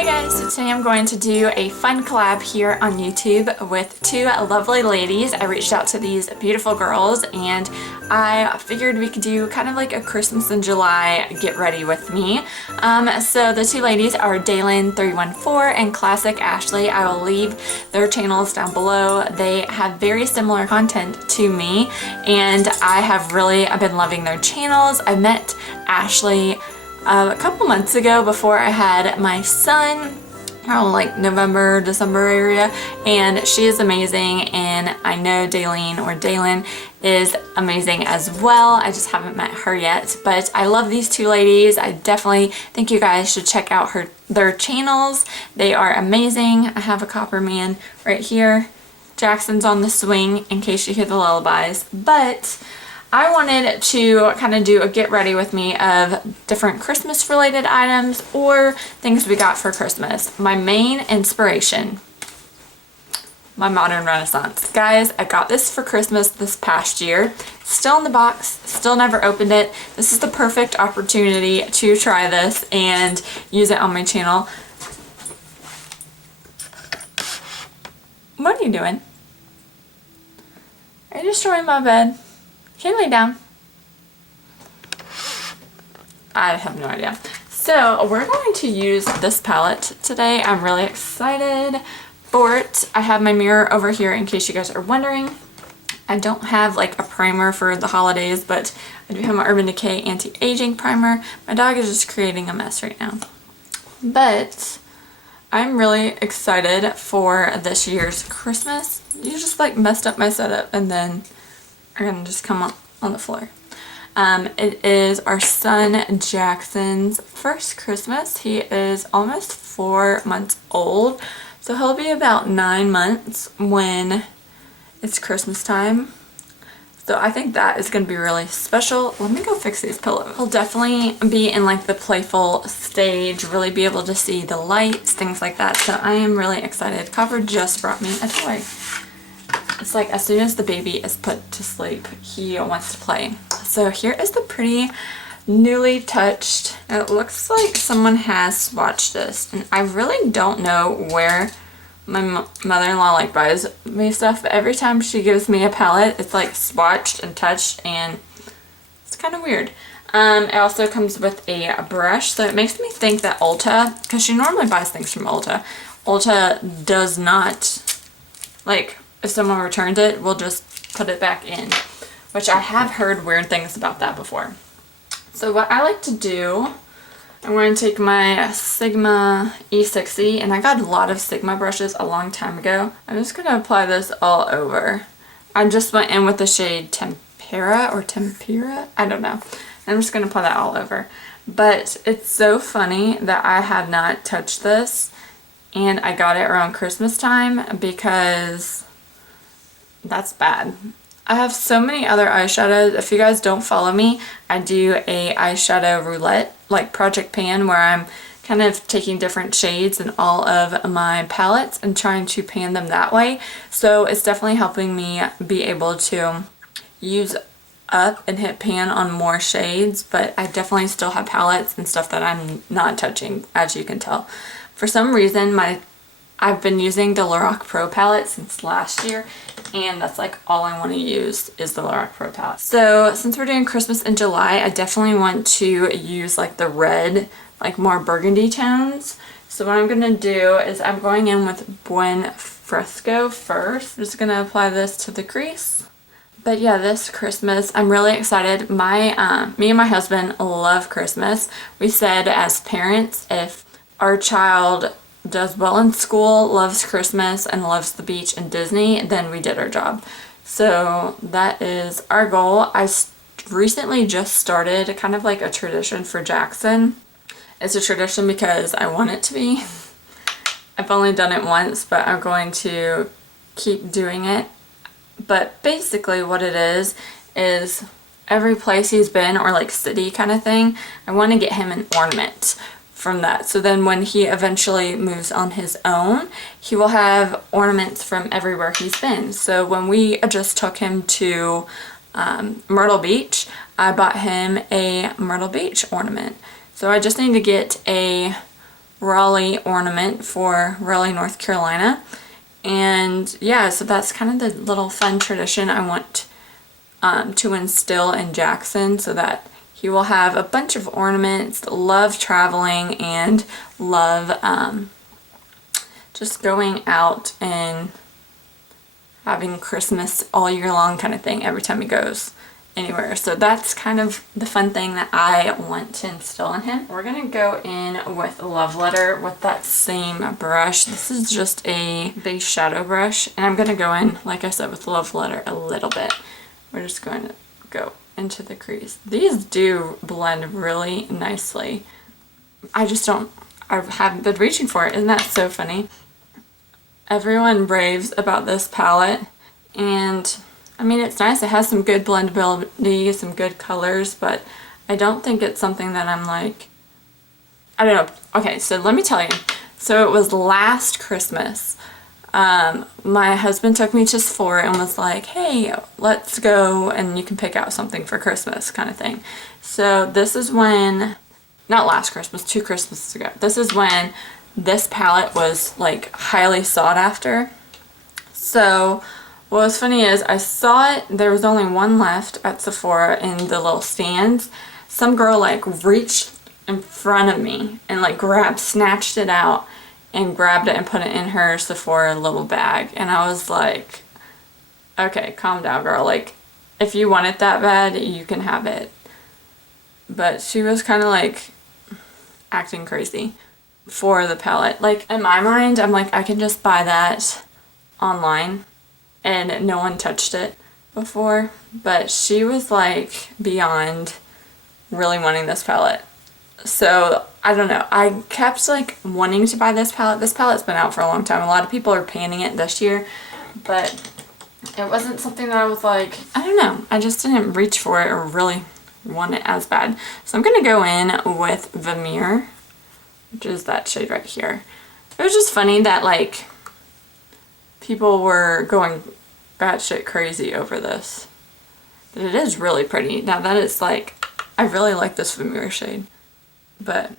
Hey guys, so today I'm going to do a fun collab here on YouTube with two lovely ladies. I reached out to these beautiful girls and I figured we could do kind of like a Christmas in July get ready with me. So the two ladies are Dalen314 and Classic Ashley. I will leave their channels down below. They have very similar content to me and I've been loving their channels. I met Ashley a couple months ago before I had my son, around like November, December area, and she is amazing, and I know Dalen is amazing as well. I just haven't met her yet, but I love these two ladies. I definitely think you guys should check out their channels. They are amazing. I have a copper man right here. Jackson's on the swing in case you hear the lullabies, but I wanted to kind of do a get ready with me of different Christmas related items or things we got for Christmas. My main inspiration, my modern renaissance. Guys, I got this for Christmas this past year. Still in the box, still never opened it. This is the perfect opportunity to try this and use it on my channel. What are you doing? Are you destroying my bed? Can you lay down? I have no idea. So we're going to use this palette today. I'm really excited for it. I have my mirror over here in case you guys are wondering. I don't have like a primer for the holidays, but I do have my Urban Decay anti-aging primer. My dog is just creating a mess right now. But I'm really excited for this year's Christmas. You just like messed up my setup and then are gonna just come up on the floor. It is our son Jackson's first Christmas. He is almost 4 months old, so he'll be about 9 months when it's Christmas time. So I think that is going to be really special. Let me go fix these pillows. He'll definitely be in like the playful stage, really be able to see the lights, things like that. So I am really excited. Copper just brought me a toy. It's like as soon as the baby is put to sleep, he wants to play. So here is the pretty newly touched. It looks like someone has swatched this, and I really don't know where my mother-in-law like buys me stuff, but every time she gives me a palette, it's like swatched and touched, and it's kind of weird. It also comes with a brush, so it makes me think that Ulta, because she normally buys things from Ulta does not, like, if someone returns it, we'll just put it back in, which I have heard weird things about that before. So what I like to do, I'm going to take my Sigma E60, and I got a lot of Sigma brushes a long time ago. I'm just going to apply this all over. I just went in with the shade Tempera, I don't know. I'm just going to apply that all over. But it's so funny that I have not touched this, and I got it around Christmas time because that's bad. I have so many other eyeshadows. If you guys don't follow me, I do a eyeshadow roulette, like project pan, where I'm kind of taking different shades in all of my palettes and trying to pan them that way. So it's definitely helping me be able to use up and hit pan on more shades, but I definitely still have palettes and stuff that I'm not touching, as you can tell. For some reason, I've been using the Lorac Pro palette since last year, and that's like all I want to use is the Lorac Pro palette. So since we're doing Christmas in July, I definitely want to use like the red, like more burgundy tones. So what I'm going to do is I'm going in with Buen Fresco first. I'm just going to apply this to the crease. But yeah, this Christmas, I'm really excited. Me and my husband love Christmas. We said as parents, if our child does well in school, loves Christmas, and loves the beach and Disney, then we did our job. So that is our goal. I recently just started kind of like a tradition for Jackson. It's a tradition because I want it to be. I've only done it once, but I'm going to keep doing it. But basically what it is every place he's been, or like city kind of thing, I want to get him an ornament from that. So then when he eventually moves on his own, he will have ornaments from everywhere he's been. So when we just took him to Myrtle Beach, I bought him a Myrtle Beach ornament. So I just need to get a Raleigh ornament for Raleigh, North Carolina. And yeah, so that's kind of the little fun tradition I want to instill in Jackson, so that he will have a bunch of ornaments, love traveling, and love just going out and having Christmas all year long kind of thing every time he goes anywhere. So that's kind of the fun thing that I want to instill in him. We're gonna go in with Love Letter with that same brush. This is just a base shadow brush, and I'm gonna go in, like I said, with Love Letter a little bit. We're just going to go into the crease. These do blend really nicely. I haven't been reaching for it. Isn't that so funny? Everyone raves about this palette, and I mean, it's nice. It has some good blendability, some good colors, but I don't think it's something that I'm like, I don't know. Okay, so let me tell you. So it was last Christmas. My husband took me to Sephora and was like, hey, let's go and you can pick out something for Christmas kind of thing. So this is when, not last Christmas, 2 Christmases ago. This is when this palette was like highly sought after. So what was funny is I saw it, there was only one left at Sephora in the little stands. Some girl like reached in front of me and like snatched it out and grabbed it and put it in her Sephora little bag. And I was like, okay, calm down, girl. Like, if you want it that bad, you can have it. But she was kind of like acting crazy for the palette. Like, in my mind, I'm like, I can just buy that online and no one touched it before. But she was like beyond really wanting this palette. So I don't know, I kept like wanting to buy this palette. This palette's been out for a long time. A lot of people are panning it this year, but it wasn't something that I was like, I don't know, I just didn't reach for it or really want it as bad. So I'm gonna go in with Vermeer, which is that shade right here. It was just funny that like people were going batshit crazy over this, but it is really pretty. Now that is like, I really like this Vermeer shade, but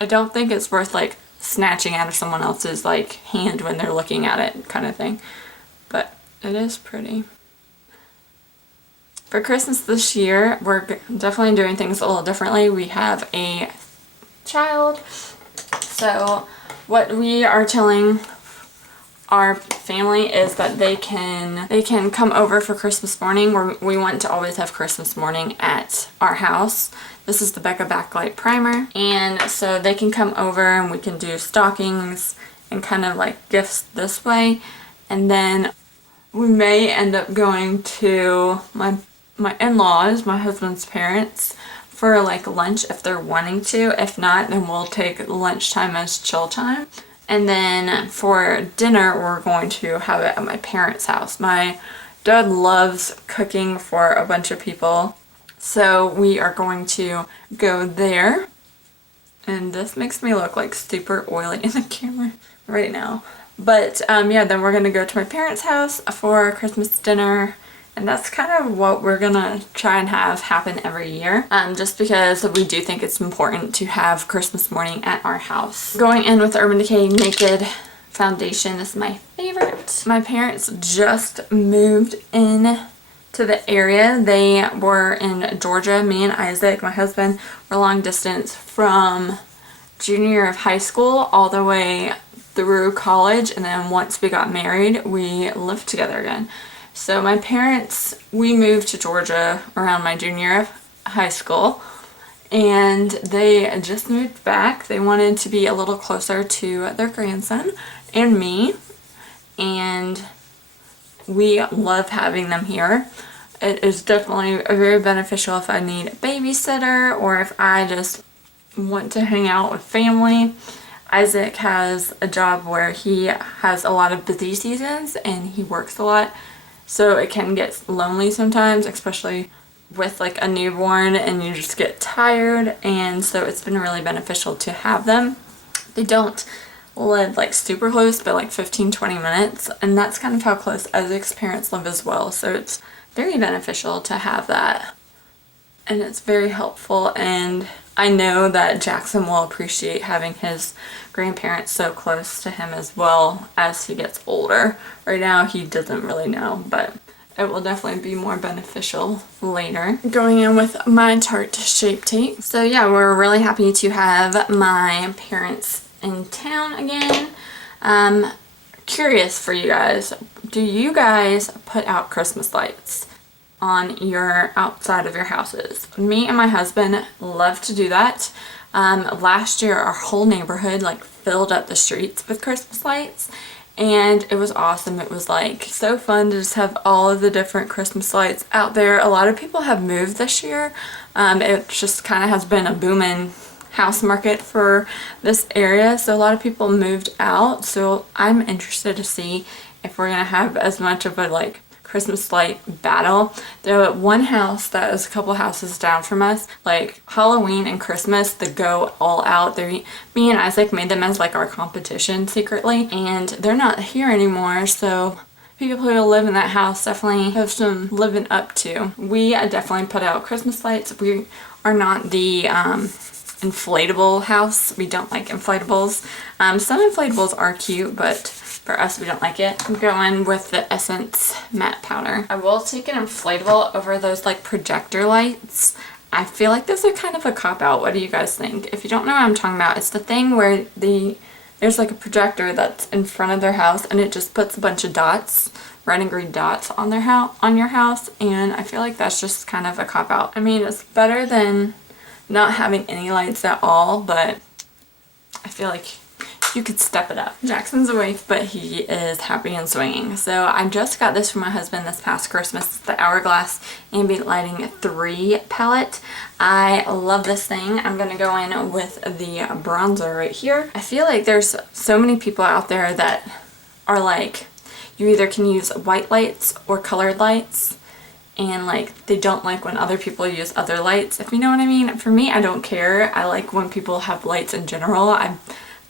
I don't think it's worth like snatching out of someone else's like hand when they're looking at it kind of thing. But it is pretty. For Christmas this year, we're definitely doing things a little differently. We have a child, so what we are telling our family is that they can come over for Christmas morning. We want to always have Christmas morning at our house. This is the Becca Backlight Primer, and so they can come over and we can do stockings and kind of like gifts this way. And then we may end up going to my in-laws, my husband's parents, for like lunch if they're wanting to. If not, then we'll take lunchtime as chill time. And then for dinner, we're going to have it at my parents' house. My dad loves cooking for a bunch of people, so we are going to go there. And this makes me look like super oily in the camera right now. But yeah, then we're gonna go to my parents' house for Christmas dinner. And that's kind of what we're gonna try and have happen every year, just because we do think it's important to have Christmas morning at our house. Going in with Urban Decay Naked Foundation is my favorite. My parents just moved in to the area. They were in Georgia. Me and Isaac, my husband, were long distance from junior year of high school all the way through college, and then once we got married, we lived together again. So my parents, we moved to Georgia around my junior year of high school, and they just moved back. They wanted to be a little closer to their grandson and me, and we love having them here. It is definitely very beneficial if I need a babysitter or if I just want to hang out with family. Isaac has a job where he has a lot of busy seasons and he works a lot. So it can get lonely sometimes, especially with like a newborn, and you just get tired. And so it's been really beneficial to have them. They don't live like super close, but like 15-20 minutes. And that's kind of how close Isaac's parents live as well. So it's very beneficial to have that. And it's very helpful. And I know that Jackson will appreciate having his grandparents so close to him as well as he gets older. Right now he doesn't really know, but it will definitely be more beneficial later. Going in with my Tarte Shape Tape. So yeah, we're really happy to have my parents in town again. Curious for you guys, do you guys put out Christmas lights on your outside of your houses? Me and my husband love to do that. Last year our whole neighborhood like filled up the streets with Christmas lights, and it was awesome. It was like so fun to just have all of the different Christmas lights out there. A lot of people have moved this year. It just kind of has been a booming house market for this area, so a lot of people moved out. So I'm interested to see if we're gonna have as much of a like Christmas light battle. The one house that is a couple houses down from us, like Halloween and Christmas, they go all out. Me and Isaac made them as like our competition secretly, and they're not here anymore, so people who live in that house definitely have some living up to. We definitely put out Christmas lights. We are not the inflatable house. We don't like inflatables. Some inflatables are cute, but for us we don't like it. I'm going with the Essence matte powder. I will take an inflatable over those like projector lights. I feel like those are kind of a cop-out. What do you guys think? If you don't know what I'm talking about, it's the thing where there's like a projector that's in front of their house and it just puts a bunch of dots, red and green dots on their on your house, and I feel like that's just kind of a cop-out. I mean, it's better than not having any lights at all, but I feel like you could step it up. Jackson's awake, but he is happy and swinging. So I just got this for my husband this past Christmas. It's the Hourglass Ambient Lighting 3 palette. I love this thing. I'm gonna go in with the bronzer right here. I feel like there's so many people out there that are like, you either can use white lights or colored lights, and like they don't like when other people use other lights, if you know what I mean. For me, I don't care. I like when people have lights in general. I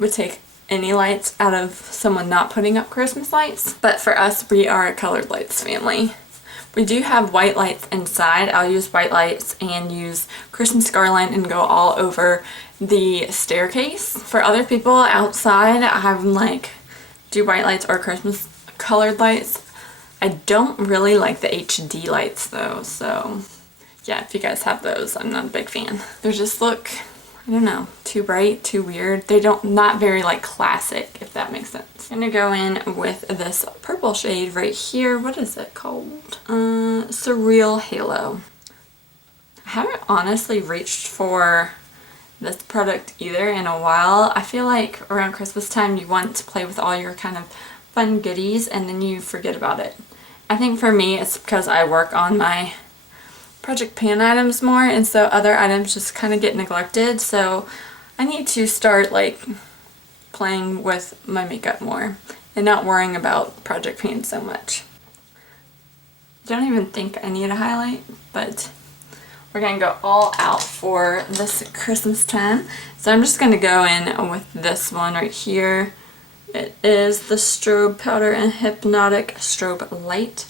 would take any lights out of someone not putting up Christmas lights, but for us, we are a colored lights family. We do have white lights inside. I'll use white lights and use Christmas garland and go all over the staircase. For other people outside, I'm like, do white lights or Christmas colored lights. I don't really like the HD lights though, so yeah, if you guys have those, I'm not a big fan. They just look, I don't know, too bright, too weird. They not very like classic, if that makes sense. I'm gonna go in with this purple shade right here. What is it called? Surreal Halo. I haven't honestly reached for this product either in a while. I feel like around Christmas time you want to play with all your kind of fun goodies and then you forget about it. I think for me it's because I work on my project pan items more, and so other items just kind of get neglected, so I need to start like playing with my makeup more and not worrying about project pan so much. I don't even think I need a highlight, but we're gonna go all out for this Christmas time. So I'm just gonna go in with this one right here. It is the Strobe Powder and Hypnotic Strobe Light.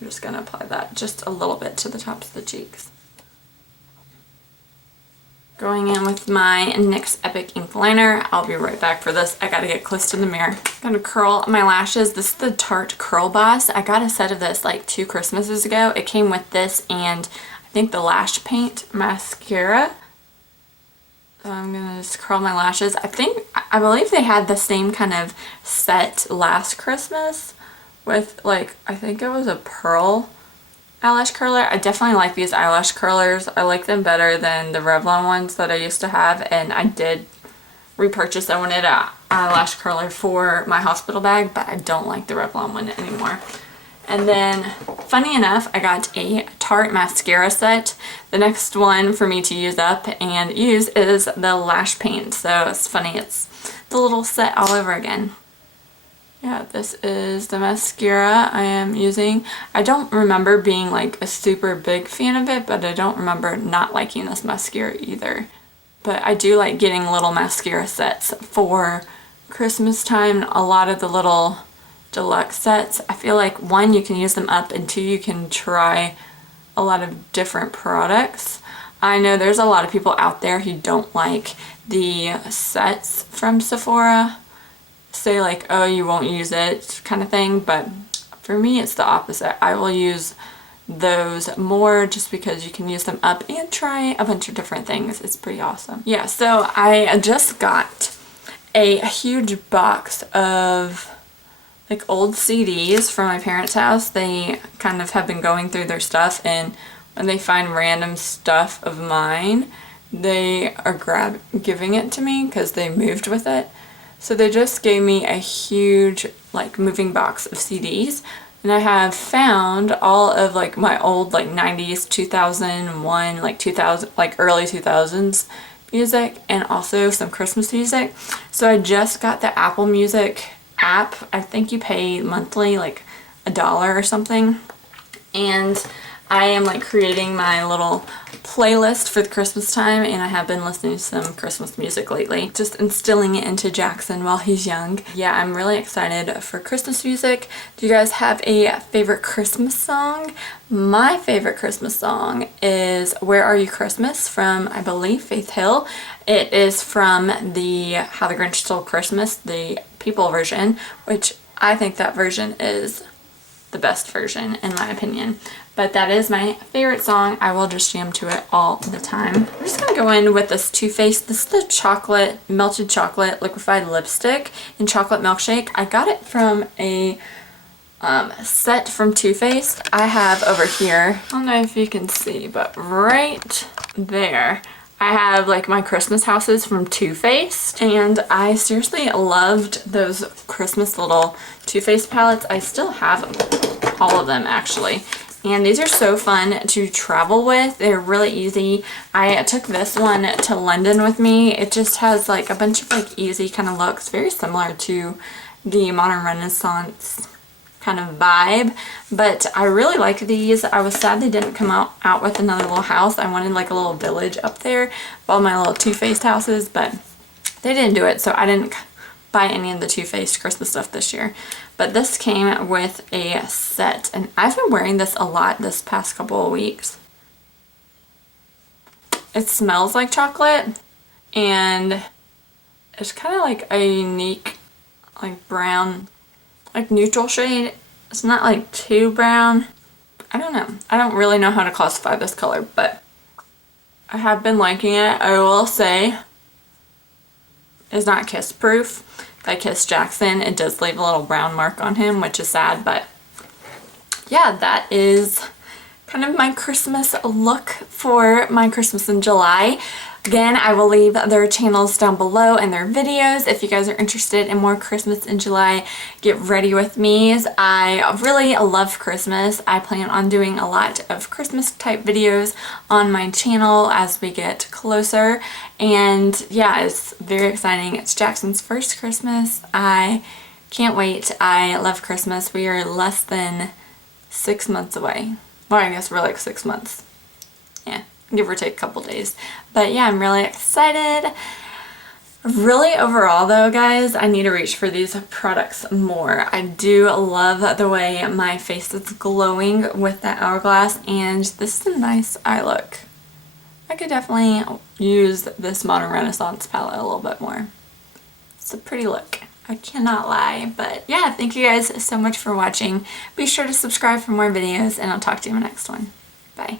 I'm just gonna apply that just a little bit to the tops of the cheeks. Going in with my NYX Epic Ink Liner. I'll be right back for this. I gotta get close to the mirror. I'm gonna curl my lashes. This is the Tarte Curl Boss. I got a set of this like 2 Christmases ago. It came with this and I think the Lash Paint mascara. So I'm gonna just curl my lashes. I believe they had the same kind of set last Christmas with like, I think it was a pearl eyelash curler. I definitely like these eyelash curlers. I like them better than the Revlon ones that I used to have, and I did repurchase. I wanted an eyelash curler for my hospital bag, but I don't like the Revlon one anymore. And then, funny enough, I got a Tarte mascara set. The next one for me to use up and use is the Lash Paint. So it's funny, it's the little set all over again. Yeah, this is the mascara I am using. I don't remember being like a super big fan of it, but I don't remember not liking this mascara either. But I do like getting little mascara sets for Christmas time. A lot of the little deluxe sets, I feel like 1, you can use them up, and 2, you can try a lot of different products. I know there's a lot of people out there who don't like the sets from Sephora. Say like, oh, you won't use it kind of thing, but for me it's the opposite. I will use those more just because you can use them up and try a bunch of different things. It's pretty awesome. Yeah, so I just got a huge box of like old CDs from my parents' house. They kind of have been going through their stuff, and when they find random stuff of mine, they are giving it to me because they moved with it. So they just gave me a huge like moving box of CDs, and I have found all of like my old like 90s, 2001, like 2000, like early 2000s music, and also some Christmas music. So I just got the Apple Music app. I think you pay monthly like $1 or something, and I am like creating my little playlist for the Christmas time, and I have been listening to some Christmas music lately, just instilling it into Jackson while he's young. Yeah, I'm really excited for Christmas music. Do you guys have a favorite Christmas song? My favorite Christmas song is Where Are You Christmas from, I believe, Faith Hill. It is from the How the Grinch Stole Christmas, the People version, which I think that version is the best version in my opinion. But that is my favorite song. I will just jam to it all the time. I'm just going to go in with this Too Faced. This is the chocolate, melted chocolate liquefied lipstick in Chocolate Milkshake. I got it from a set from Too Faced. I have over here, I don't know if you can see, but right there, I have like my Christmas houses from Too Faced, and I seriously loved those Christmas little Too Faced palettes. I still have all of them actually. And these are so fun to travel with. They're really easy. I took this one to London with me. It just has like a bunch of like easy kind of looks, very similar to the Modern Renaissance kind of vibe. But I really like these. I was sad they didn't come out with another little house. I wanted like a little village up there of all my little Too Faced houses, but they didn't do it, so I didn't buy any of the Too Faced Christmas stuff this year. But this came with a set, and I've been wearing this a lot this past couple of weeks. It smells like chocolate, and it's kind of like a unique like brown, like neutral shade. It's not like too brown. I don't know. I don't really know how to classify this color, but I have been liking it. I will say it's not kiss proof. If I kiss Jackson, it does leave a little brown mark on him, which is sad, but yeah, that is kind of my Christmas look for my Christmas in July. Again, I will leave their channels down below and their videos if you guys are interested in more Christmas in July. Get ready with me. I really love Christmas. I plan on doing a lot of Christmas type videos on my channel as we get closer. And yeah, it's very exciting. It's Jackson's first Christmas. I can't wait. I love Christmas. We are less than 6 months away. Well, I guess we're like 6 months. Yeah, give or take a couple days. But yeah, I'm really excited. Really overall though, guys, I need to reach for these products more. I do love the way my face is glowing with that Hourglass, and this is a nice eye look. I could definitely use this Modern Renaissance palette a little bit more. It's a pretty look. I cannot lie. But yeah, thank you guys so much for watching. Be sure to subscribe for more videos, and I'll talk to you in the next one. Bye.